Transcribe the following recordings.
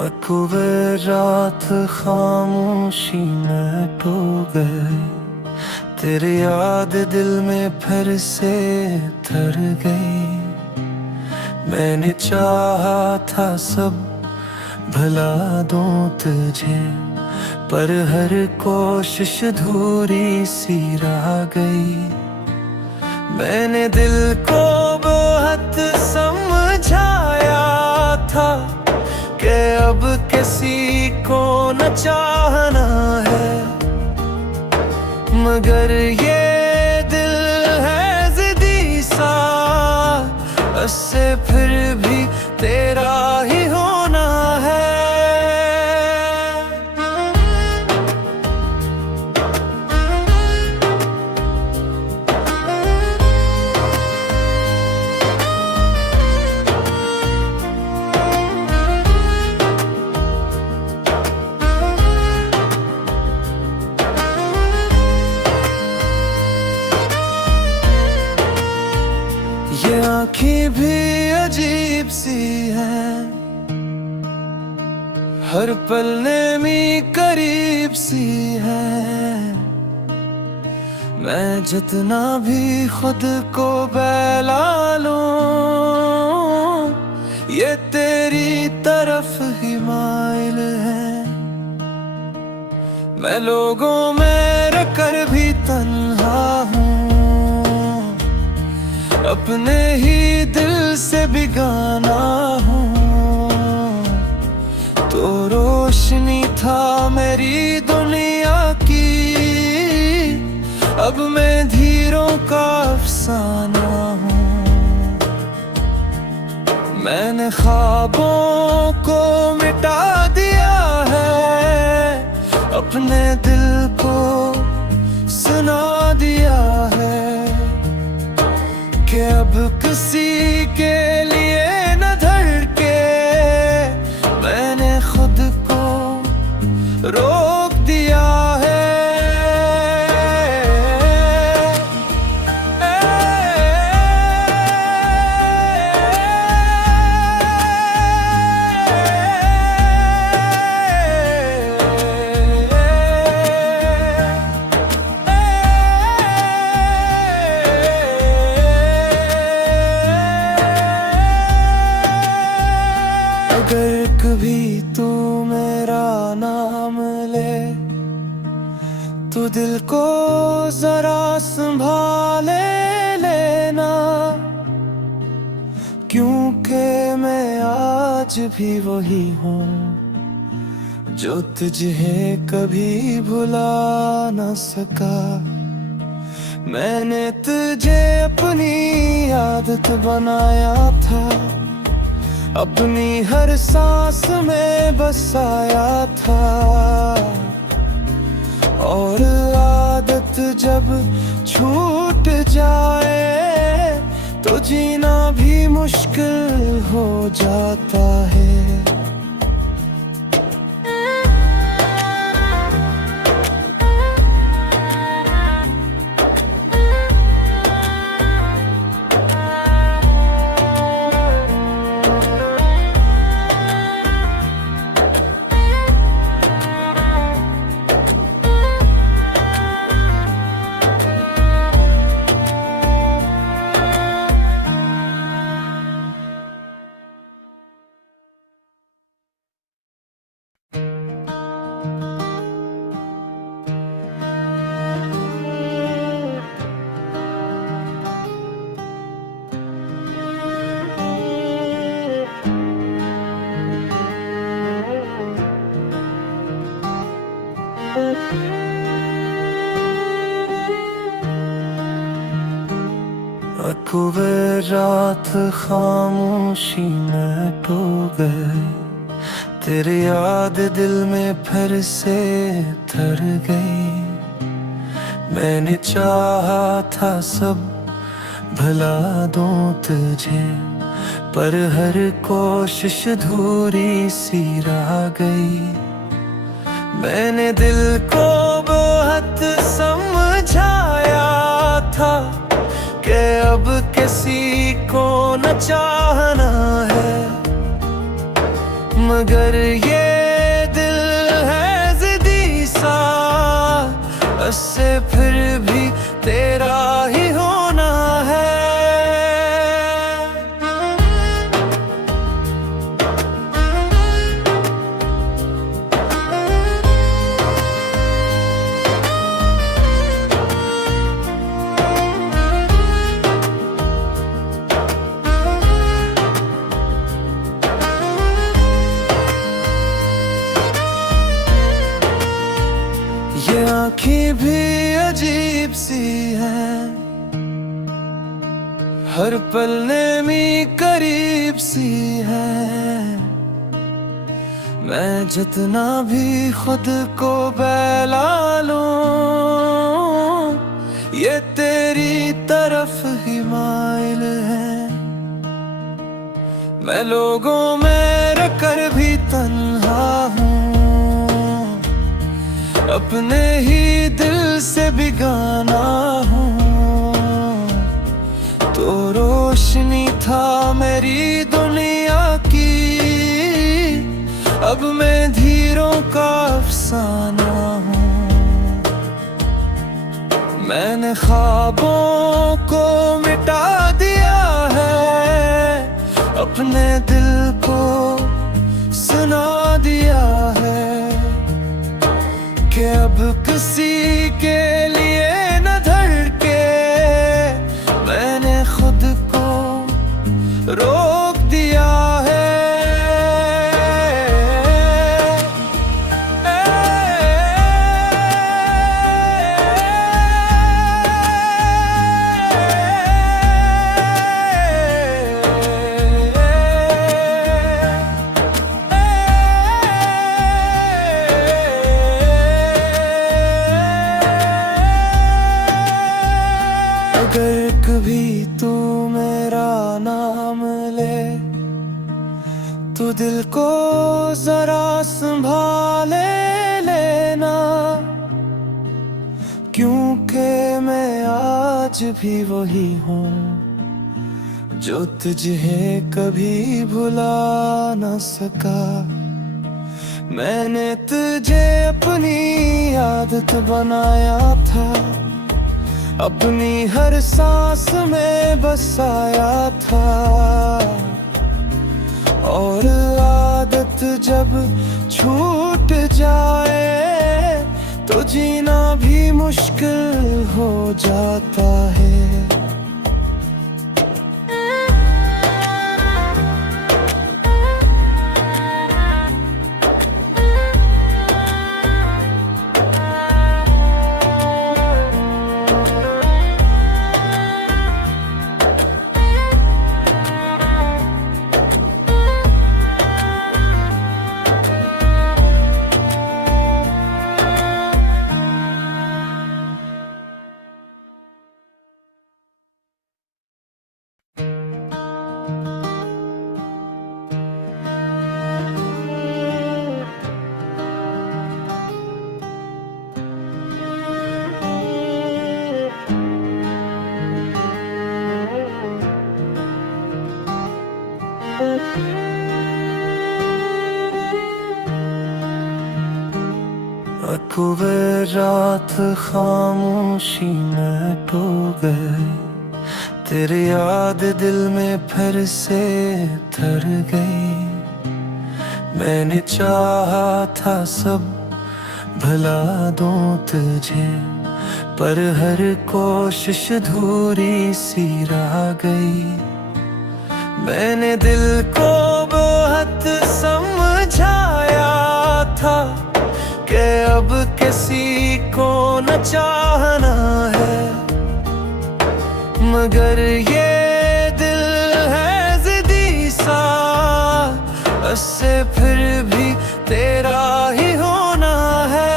अकबर रात खामोशी में खो गए, तेरी याद दिल में फिर से थर गई। मैंने चाहा था सब भला दूं तुझे, पर हर कोशिश अधूरी सी रह गई। मैंने दिल को बहुत समझाया था कि अब किसी को न चाहना है, मगर ये दिल है जिद्दी सा, उससे फिर भी तेरा ही होना है। ये आँखें भी अजीब सी हैं, हर पल नेमी करीब सी है। मैं जितना भी खुद को बहला लूं, ये तेरी तरफ ही माइल है। मैं लोगों में रहकर भी तन्हा हूँ, अपने ही दिल से बिगाना हूँ। तो रोशनी था मेरी दुनिया की, अब मैं धीरों का अफसाना हूँ। मैंने ख्वाबों को मिटा दिया है, अपने दिल को सुना दिया है कि अब किसी के लिए न धड़के। मैंने खुद को रोक दिया है। अगर कभी तू मेरा नाम ले, तो दिल को जरा संभाले लेना, क्योंकि मैं आज भी वही हूँ जो तुझे कभी भुला न सका। मैंने तुझे अपनी आदत बनाया था, अपनी हर सांस में बसाया था। और आदत जब छूट जाए तो जीना भी मुश्किल हो जाता है। अकबर रात खामोशी में खो गए, तेरी याद दिल में फिर से थर गई। मैंने चाहा था सब भला दूं तुझे, पर हर कोशिश अधूरी सी रह गई। मैंने दिल को बहुत समझाया था कि अब किस किसी को न चाहना है, मगर ये दिल है जिद्दी सा, उससे फिर भी तेरा ही होना है। ये आँखें भी अजीब सी हैं, हर पल नेमी करीब सी है। मैं जितना भी खुद को बहला लूं, ये तेरी तरफ ही माइल है। मैं लोगों में रहकर भी तन्हा हूँ, अपने ही दिल से बेगाना हूँ। तो रोशनी था मेरी दुनिया की, अब मैं धीरों का अफसाना हूँ। मैंने ख्वाबों को मिटा दिया है, अपने दिल को सुना दिया है कि अब किसी के लिए न धड़के। मैंने खुद को रोक दिया है। अगर कभी तू मेरा नाम ले, तो दिल को जरा संभाले लेना, क्योंकि मैं आज भी वही हूँ जो तुझे कभी भुला न सका। मैंने तुझे अपनी आदत बनाया था, अपनी हर सांस में बसाया था। और आदत जब छूट जाए तो जीना भी मुश्किल हो जाता है। अकवे रात खामोशी में खो गए, तेरी याद दिल में फिर से थर गई। मैंने चाहा था सब भला दूं तुझे, पर हर कोशिश अधूरी सी रह गई। मैंने दिल को बहुत समझाया था कि अब किसी को न चाहना है, मगर ये दिल है जिद्दी सा, उससे फिर भी तेरा ही होना है।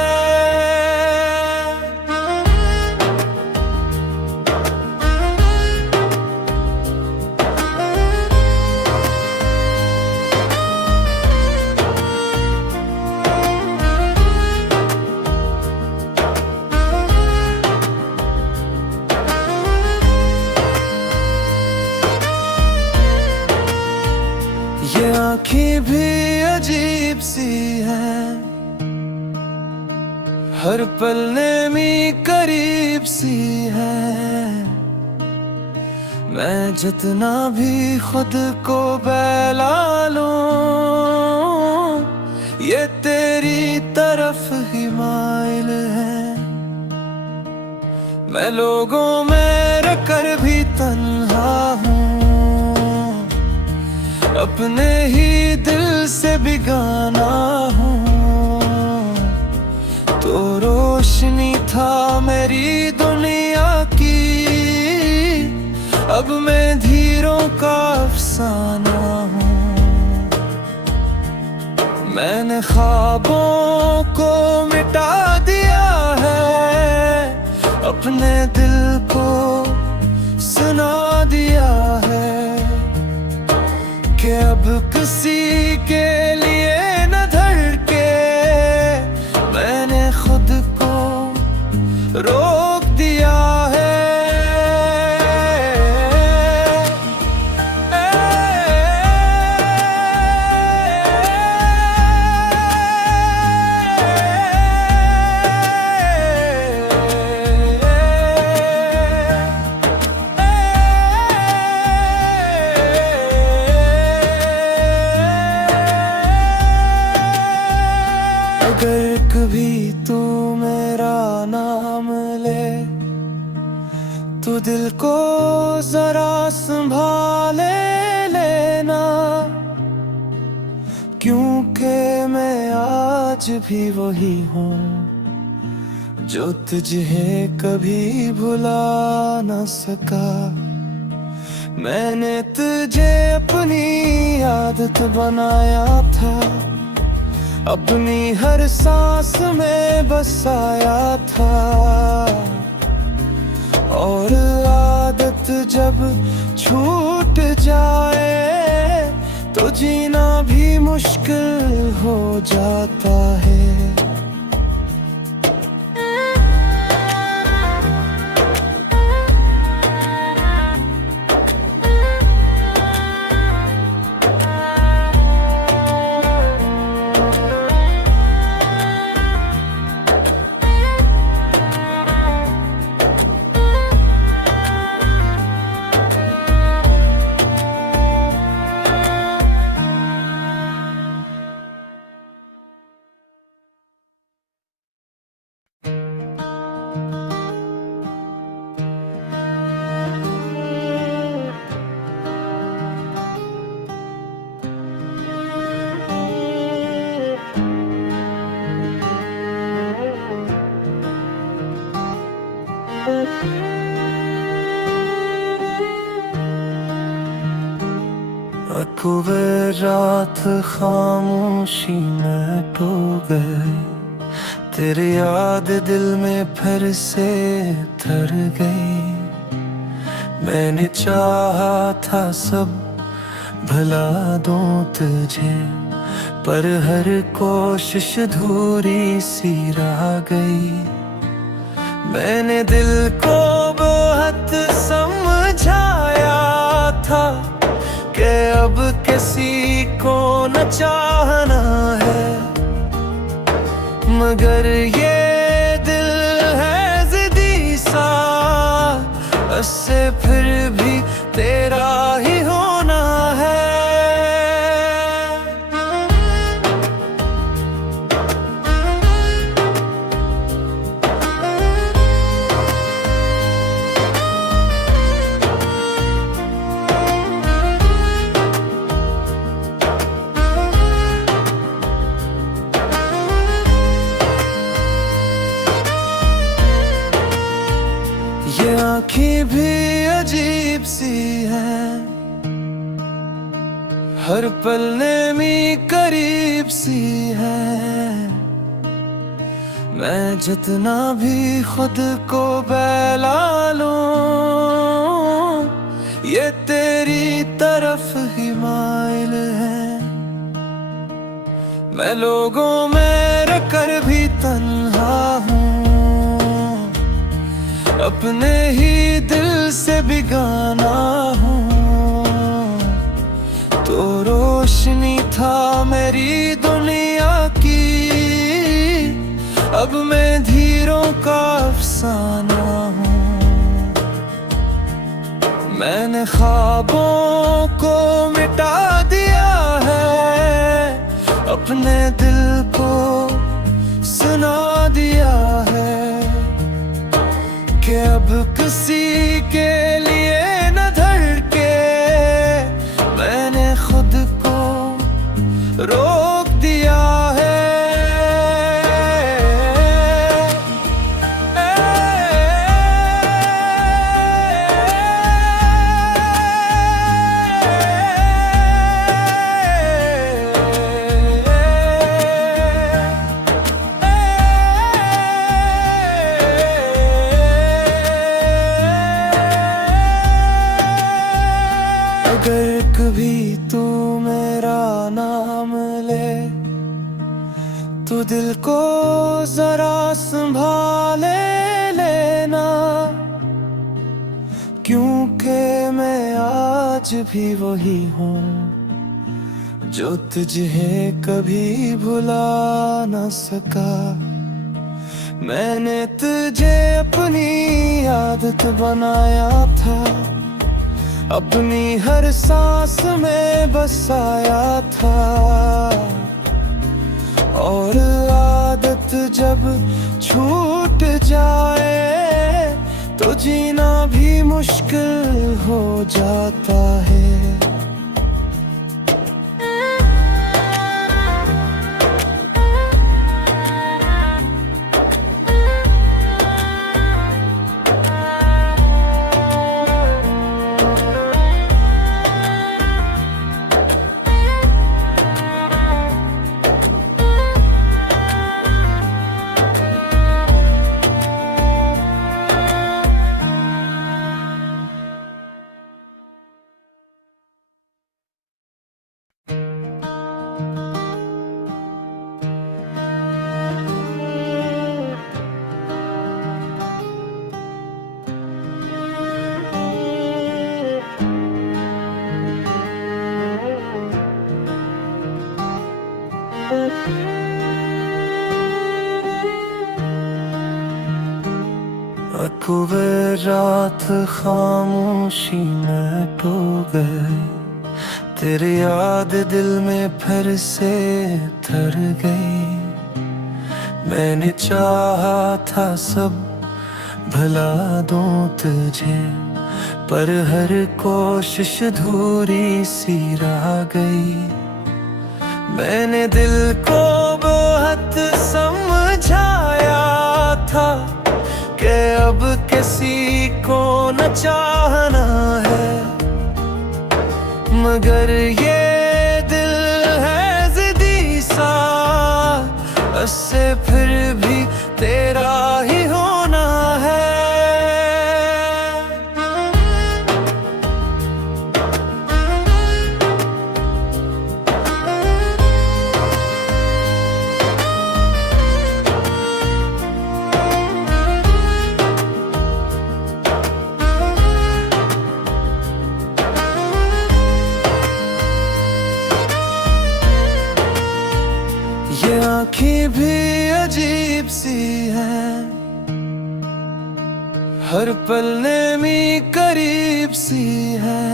आँखें भी अजीब सी हैं, हर पलने में करीब सी हैं। मैं जितना भी खुद को बहला लूं, ये तेरी तरफ ही माइल है। मैं लोगों में रहकर भी तन्हा हूँ, अपने ही दिल से बेगाना हूँ। तो रोशनी था मेरी दुनिया की, अब मैं धीरों का अफसाना हूँ। मैंने ख्वाबों को मिटा दिया है, अपने दिल को सुना दिया है कि अब किसी के लिए न धड़के। मैंने खुद को रोक दिया है। अगर कभी तू मेरा नाम ले, तो दिल को जरा संभाले लेना, क्योंकि मैं आज भी वही हूँ जो तुझे कभी भुला न सका। मैंने तुझे अपनी आदत बनाया था, अपनी हर सांस में बसाया था। और आदत जब छूट जाए तो जीना भी मुश्किल हो जाता है। अक्बे रात खामोशी में खो गए, तेरी याद दिल में फिर से तर गई। मैंने चाहा था सब भला दूं तुझे, पर हर कोशिश अधूरी सी रह गई। मैंने दिल को बहुत समझाया था कि अब किसी को न चाहना है, मगर ये दिल है जिद्दी सा, उससे फिर भी तेरा ही होना है। ये आँखें भी अजीब सी हैं, हर पलने में करीब सी हैं। मैं जितना भी खुद को बहला लूं, ये तेरी तरफ ही माइल है। मैं लोगों में रहकर भी तन्हा हूँ, अपने ही दिल से बेगाना हूँ। तो रोशनी था मेरी दुनिया की, अब मैं धीरों का अफसाना हूँ। मैंने ख्वाबों को मिटा दिया है, अपने दिल को सुना दिया है कि अब किसी के लिए न धड़के। मैंने खुद को रोक दिया है। अगर कभी तू मेरा नाम ले तो दिल को जरा संभाले लेना, क्योंकि मैं आज भी वही हूँ जो तुझे कभी भुला न सका। मैंने तुझे अपनी आदत बनाया था, अपनी हर सांस में बसाया था। और आदत जब छूट जाए तो जीना भी मुश्किल हो जाता है। अक्बर रात खामोशी में खो गए, तेरी याद दिल में फिर से थर गई। मैंने चाहा था सब भला दूं तुझे, पर हर कोशिश अधूरी सी रह गई। मैंने दिल को बहुत समझाया था कि अब किसी को न चाहना है, मगर ये दिल है जिद्दी सा, उससे फिर भी तेरा ही होना है। ये आँखें भी अजीब सी हैं, हर पल नेमी करीब सी है।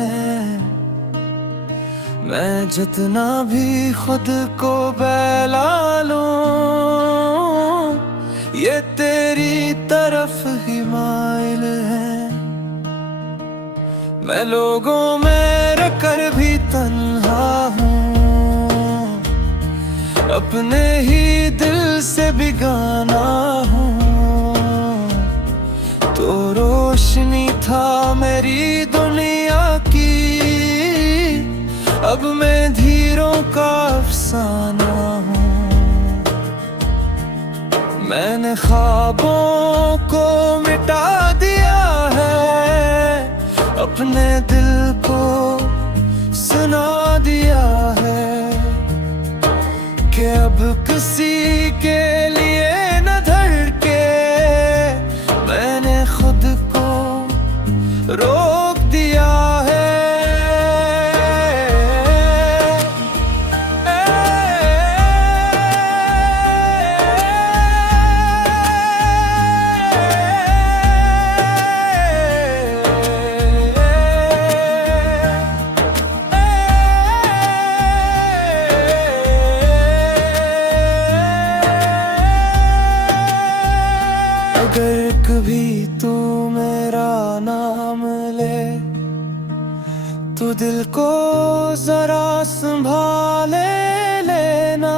मैं जितना भी खुद को बहला लूं, ये तेरी तरफ ही माइल है। मैं लोगों में रहकर भी तन्हा हूँ, अपने ही दिल से बेगाना हूँ। तो रोशनी था मेरी दुनिया की, अब मैं धीरों का अफसाना हूँ। मैंने ख्वाबों को मिटा दिया है, अपने दिल को सुना दिया है कि अब किसी के लिए न धड़के। मैंने खुद को रोक दिया है। ले, तू दिल को जरा संभाले लेना,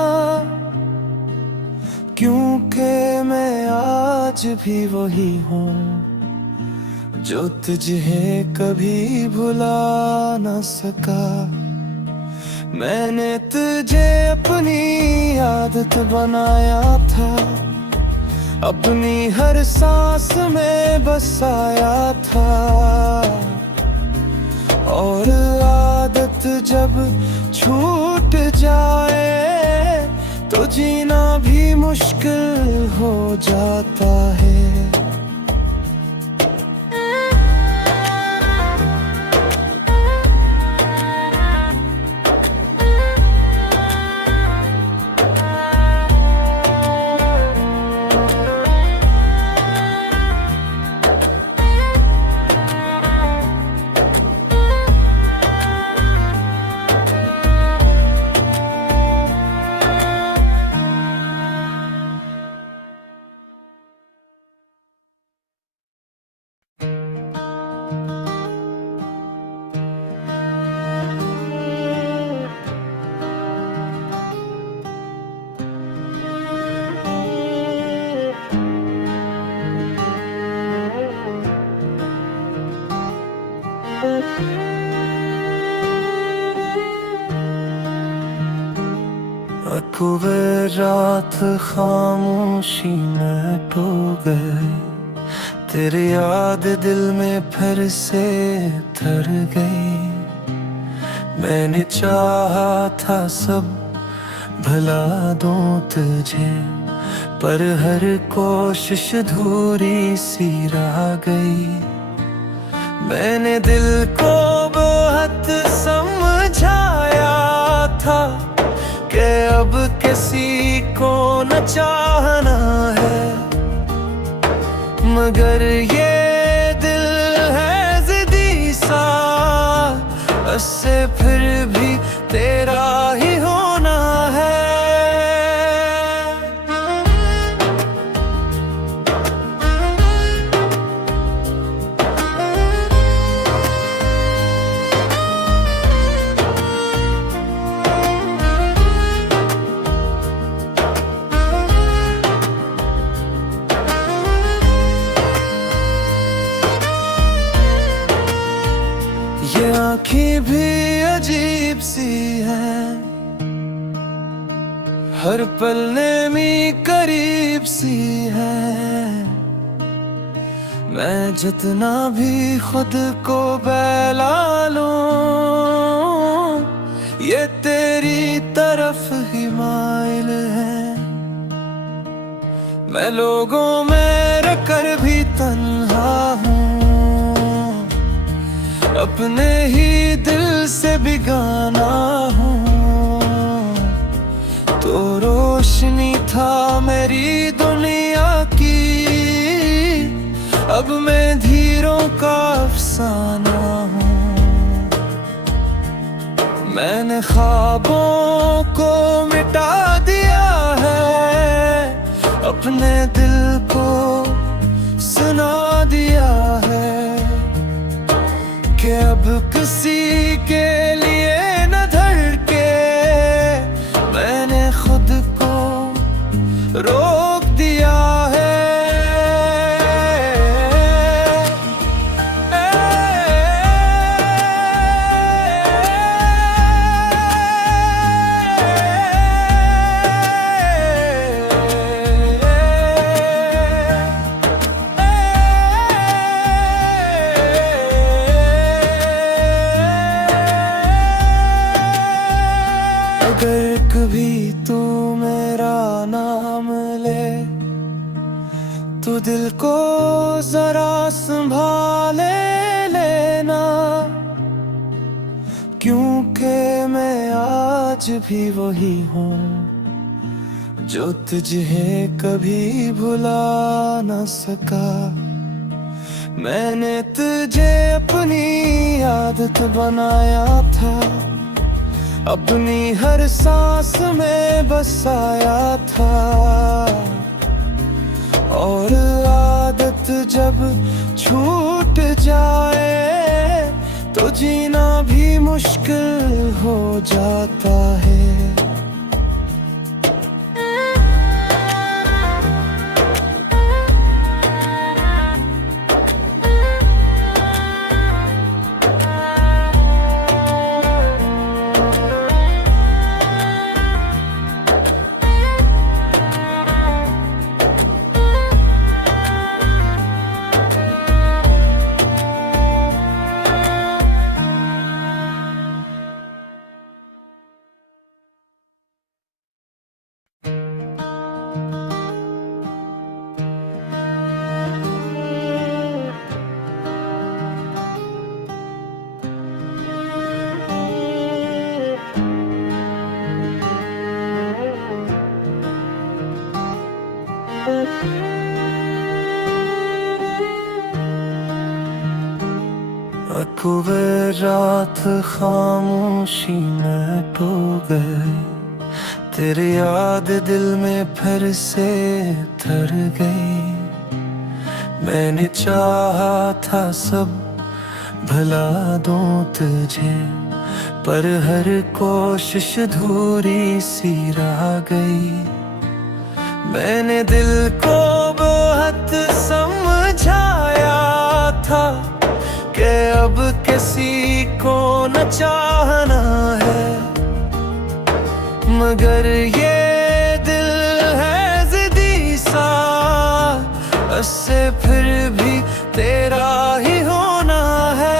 क्योंकि मैं आज भी वही हूँ जो तुझे कभी भुला न सका। मैंने तुझे अपनी आदत बनाया था, अपनी हर सांस में बसाया था, और आदत जब छूट जाए तो जीना भी मुश्किल हो जाता है। अक्टूबर रात खामोशी में खो गए, तेरी याद दिल में फिर से थर गई। मैंने चाहा था सब भला दूं तुझे, पर हर कोशिश अधूरी सी रह गई। मैंने दिल को बहुत समझाया था कि अब किसी को न चाहना है, मगर ये दिल है ज़िद्दी सा, उससे फिर भी तेरा ही होना है। ये आँखें भी अजीब सी हैं, हर पल नेमी करीब सी है। मैं जितना भी खुद को बहला लूं, ये तेरी तरफ ही माइल है। मैं लोगों में रहकर भी तन्हा हूँ, अपने ही दिल से बेगाना हूँ। तो रोशनी था मेरी दुनिया की, अब मैं धीरों का अफसाना हूँ। मैंने ख्वाबों को मिटा दिया है, अपने दिल को सुना दिया है कि अब किसी के लिए न धड़के। मैंने खुद को रोक दिया है। अगर कभी तू मेरा नाम ले, तू दिल को जरा संभाले लेना, क्योंकि मैं आज भी वही हूँ जो तुझे कभी भुला न सका। मैंने तुझे अपनी आदत बनाया था, अपनी हर सांस में बसाया था, और आदत जब छूट जाए तो जीना भी मुश्किल हो जाता है। अकबर रात खामोशी में खो गए, तेरी याद दिल में फिर से तर गई। मैंने चाहा था सब भला दूं तुझे, पर हर कोशिश अधूरी सी रह गई। मैंने दिल को बहुत समझाया था कि अब किसी को न चाहना है, मगर ये दिल है जिद्दी सा, उससे फिर भी तेरा ही होना है।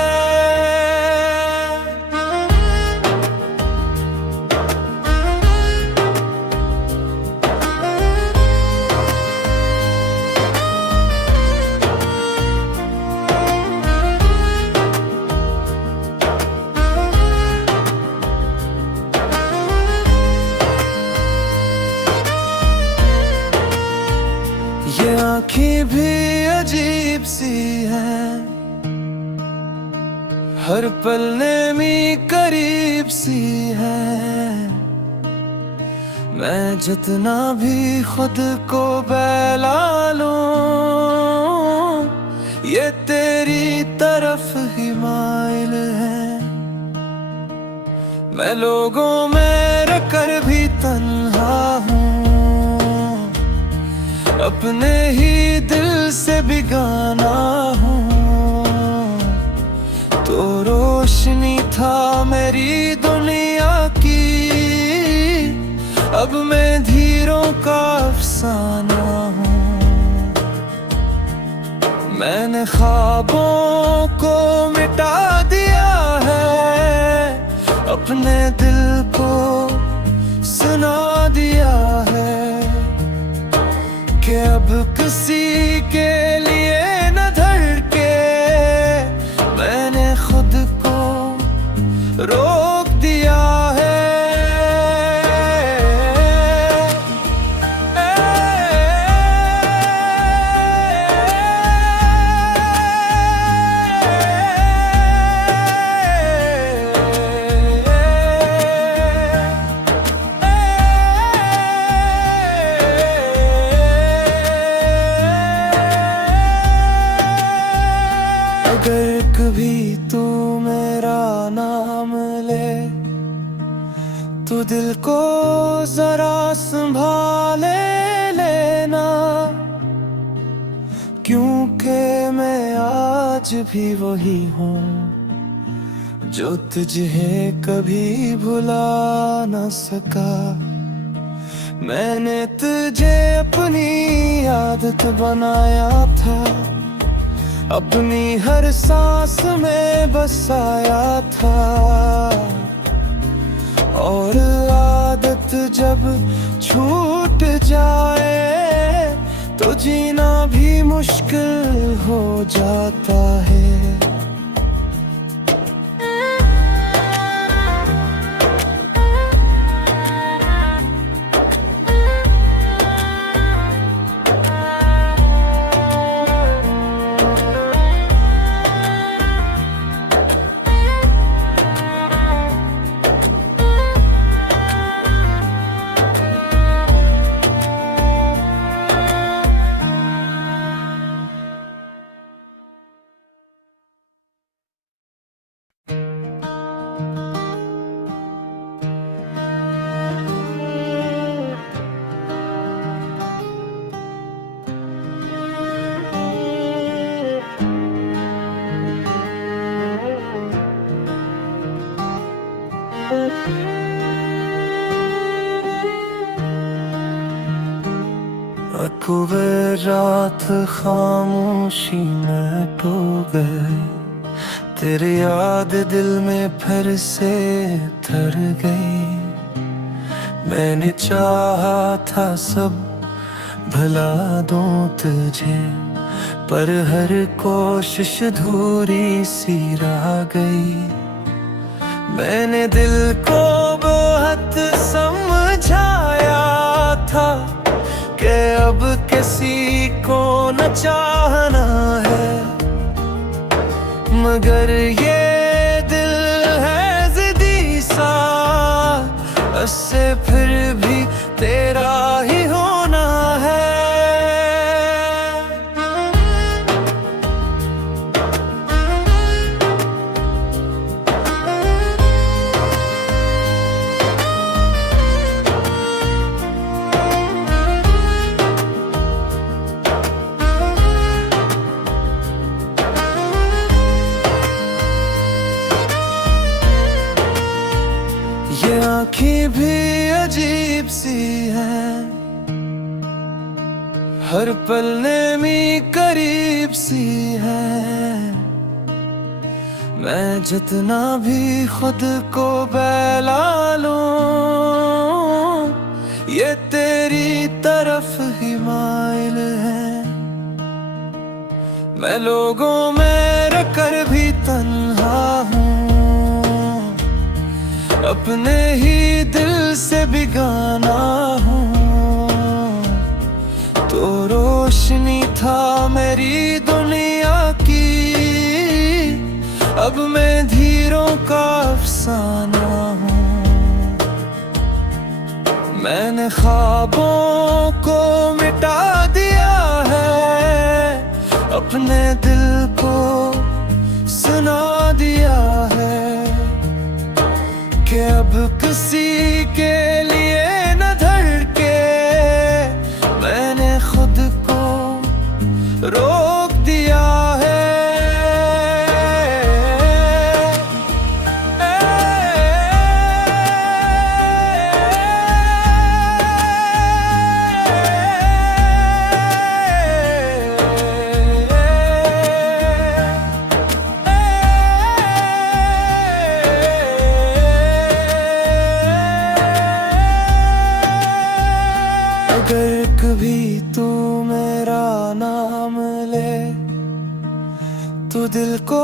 ये आँखें भी अजीब सी हैं, हर पल नेमी करीब सी है। मैं जितना भी खुद को बहला लूं, ये तेरी तरफ ही माइल है। मैं लोगों में रहकर भी तन्हा हूँ, अपने ही दिल से बेगाना हूँ। तो रोशनी था मेरी दुनिया की, अब मैं धीरों का अफसाना हूँ। मैंने ख्वाबों को मिटा दिया है, अपने दिल को सुना दिया है कि अब किसी के लिए न धड़के। मैंने खुद को रोक दिया है। अगर कभी तू मेरा नाम ले, तो दिल को जरा संभाले लेना, क्योंकि मैं आज भी वही हूँ जो तुझे कभी भुला न सका। मैंने तुझे अपनी आदत बनाया था, अपनी हर सांस में बसाया था। और आदत जब छूट जाए, तो जीना भी मुश्किल हो जाता है। अकवे रात खामोशी में खो गए, तेरी याद दिल में फिर से थर गई। मैंने चाहा था सब भला दूं तुझे, पर हर कोशिश अधूरी सी रह गई। मैंने दिल को बहुत समझाया था कि अब किसी को न चाहना है, मगर ये दिल है जिद्दी सा, उससे फिर भी तेरा ही होना है। ये आँखें भी अजीब सी हैं, हर पल में करीब सी हैं। मैं जितना भी खुद को बहला लूं, ये तेरी तरफ ही माइल है। मैं लोगों में रहकर भी तन्हा हूँ, अपने ही दिल से बेगाना हूँ। तो रोशनी था मेरी दुनिया की, अब मैं धीरों का अफसाना हूँ। मैंने ख्वाबों को मिटा दिया है, अपने दिल को सुना दिया है कि अब किसी के लिए न धड़के। मैंने खुद को रोक दिया है। अगर कभी तू मेरा नाम ले, तो दिल को